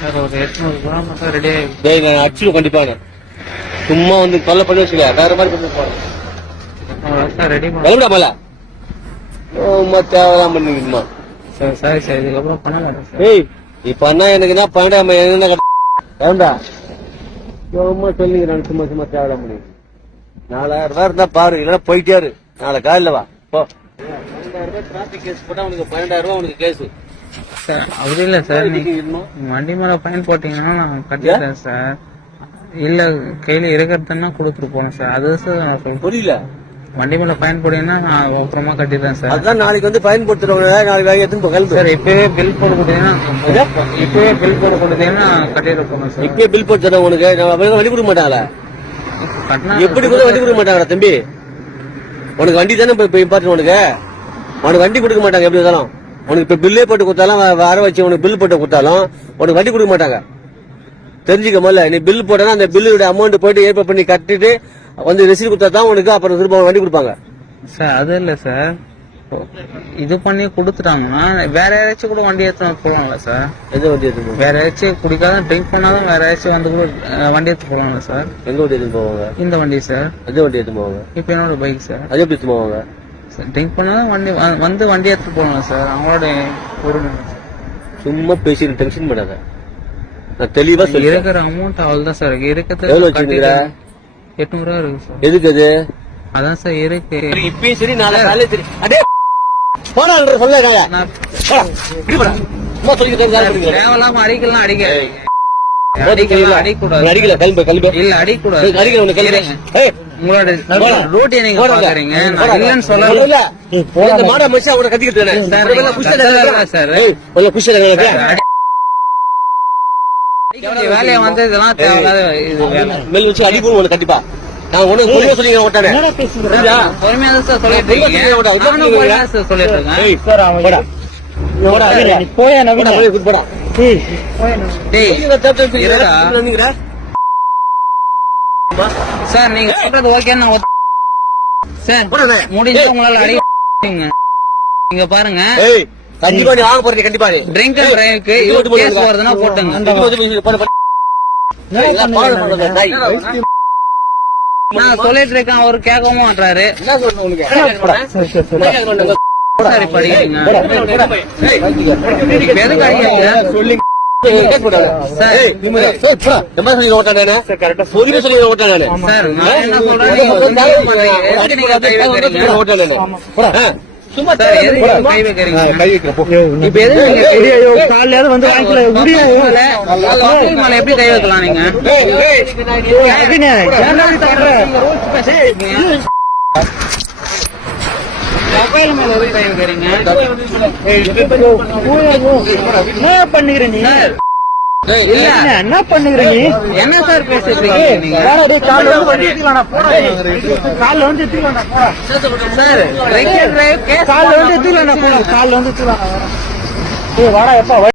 Sir ஒரு எட்நூறு ready டேய் நான். சும்மா வந்து தொல்லை பண்ணி வச்சுக்க வேற மாதிரி பண்ணி போறேன் சார் ரெடி பண்ண மேல சும்மா தேவைதான் பண்ணிக்கணுமா சார் சாரி சார் இதுக்கப்புறம் பண்ண மாட்டேன் ஏய் இப்ப அண்ணா எனக்கு என்ன பண்ணிடாம என்ன வேண்டா சும்மா சொல்லிக்கிறேன் சும்மா சும்மா தேவையில்லாம பண்ணி நாலாயிரம் ரூபாய் இருந்தா பாரு இல்லைன்னா போயிட்டே இரு. நாளை காலையில வா. போ. பன்னெண்டாயிரம் ரூபாய் டிராபிக் கேஸ் போட்டா உனக்கு பன்னெண்டாயிரம் ரூபாய் உனக்கு கேஸ் சார் அப்படி இல்ல சார். நீங்க வண்டி மேல ஃபைன் போட்டீங்கன்னா நான் கட்டிடுறேன் சார். இல்ல கையில இருக்கிறதுன்னா கொடுத்துட்டு போனேன் சார். அது சார் நான் சொல்றேன். புரியல. வண்டி மேல ஃபைன் போட்டீங்கன்னா நான் அப்புறமா கட்டிடுறேன் சார். அதான் நாளைக்கு வந்து ஃபைன் போட்டுருவாங்க. நாளைக்கு வாங்கி எடுத்துன்னு போ, கிளம்பு சார் இப்பவே பில் போட்டு கொடுத்தீங்கன்னா இப்பவே பில் போட்டு கொடுத்தீங்கன்னா கட்டிட்டு போனேன் சார். இப்பயே பில் போட்டு தரேன் உனக்கு. நான் வண்டி கொடுக்க மாட்டாங்களா எப்படி கூட வண்டி கொடுக்க மாட்டாங்களா தம்பி? உனக்கு வண்டி தானே இப்ப இம்பார்ட்டன் உனக்கு? உனக்கு வண்டி கொடுக்க மாட்டாங்க எப்படி இருந்தாலும். உனக்கு இப்ப பில்லே போட்டு கொடுத்தாலும் வர வச்சு உனக்கு பில் போட்டு கொடுத்தாலும் உனக்கு வண்டி கொடுக்க மாட்டாங்க. தெரிஞ்சுக்க முதல்ல நீ பில் போட்டனா அந்த பில்லுடைய அமௌண்ட் போயிட்டு ஏற்ப பண்ணி கட்டிட்டு வந்து ரெசிப்ட் கொடுத்தா தான் உனக்கு அப்புறம் திரும்ப வண்டி கொடுப்பாங்க. சார் அது இல்ல சார். இது பண்ணி கொடுத்துட்டாங்கன்னா வேற யாராச்சும் கூட வண்டி எடுத்து போகலாம்ல சார்? எந்த வண்டி எடுத்து வேற யாராச்சும் குடிக்காத ட்ரிங்க் பண்ணாதான் வேற யாராச்சும் வந்து கூட வண்டி எடுத்து போகலாம்ல சார்? எங்க வண்டி எடுத்து போவாங்க? இந்த வண்டி சார். எந்த வண்டி எடுத்து போவாங்க? இப்போ என்னோட பைக் சார். அது எப்படி எடுத்து போவாங்க? ட்ரிங்க் பண்ணாதான் வண்டி வந்து வண்டி எடுத்து போகலாம் சார். அவங்களோட பொறுமை. சும்மா பேசி டென்ஷன் பண்ணாத நான் தெளிவா சொல்லிடுறேன் இருக்கிற அமௌண்ட் அவ்வளவுதான் சார். இருக்கிறது எவ்வளவு வச்சிருக்கிற? எட்நூறு ரூபா இருக்கு சார். எதுக்கு அது? அதான் சார் இருக்கு. இப்பயும் சரி நாளை காலையில சரி. அடே போடா சொல்ல. தேவையில்லாம அடிக்கலாம் அடிக்க. அடிக்கலாம் அடிக்கூடாது அடிக்கல கிளம்பு கிளம்பு. இல்ல அடிக்கூடாது அடிக்கல உனக்கு கிளம்பு. இருங்க. ஏய், உங்களோட. ரூட்டை நீங்க. பாக்குறீங்க. இல்லன்னு இல்ல, சொல்ல இல்ல. இந்த மாடா மனுஷன் அவனை கத்திக்கிட்டு. சார், எல்லாம் குஷி? வேலையை வந்து இதெல்லாம் மேல் வச்சு அடிப்போம் கண்டிப்பா. நான் உனக்கு பொறுமையா சொல்லி ஓட்டானே? பொறுமையா தான் சார் சொல்லிட்டு இருக்கீங்க பொறுமையா சொல்லிட்டு இருக்கேன். சார் சொல்லிட்டு இருக்கேன் ஏய், போடா. போடா, வெளியே. போடா, சார் நீங்க சொல்றது ஓகே நான் சார். முடிஞ்சா உங்களால அடி இங்க பாருங்க. கண்டிப்பா நீ வாங்க போறீங்க கண்டிப்பா. ட்ரிங்க் அண்ட் டிரைவ்க்கு மட்டும் கேஸ். வருதுன்னா போட்டுங்க. நான் சொல்லிட்டு இருக்கேன் அவரு கேட்கவும் மாட்டாரு என்ன? என்ன கேக்குறோம் சரி படிக்கிறீங்க போடா, போடா. ஏய், இப்ப எதுக்கு அடிக்கிறீங்க? சொல்லி ஓட்டான். சும்மா. கை வைக்கிறீங்க. இப்ப நீங்க. காலையாவது வந்து வாங்கிக்கல முடியும் மேல எப்படி கை வைக்கலாம் நீங்க மொபைல் மேல எதுக்கு பண்ணுகிற நீ? இல்ல என்ன, பண்ணுகிற நீ? என்ன சார் பேசிட்டு காலைல வந்து. சார் காலைல வந்து. காலைல வந்து வாடா எப்பா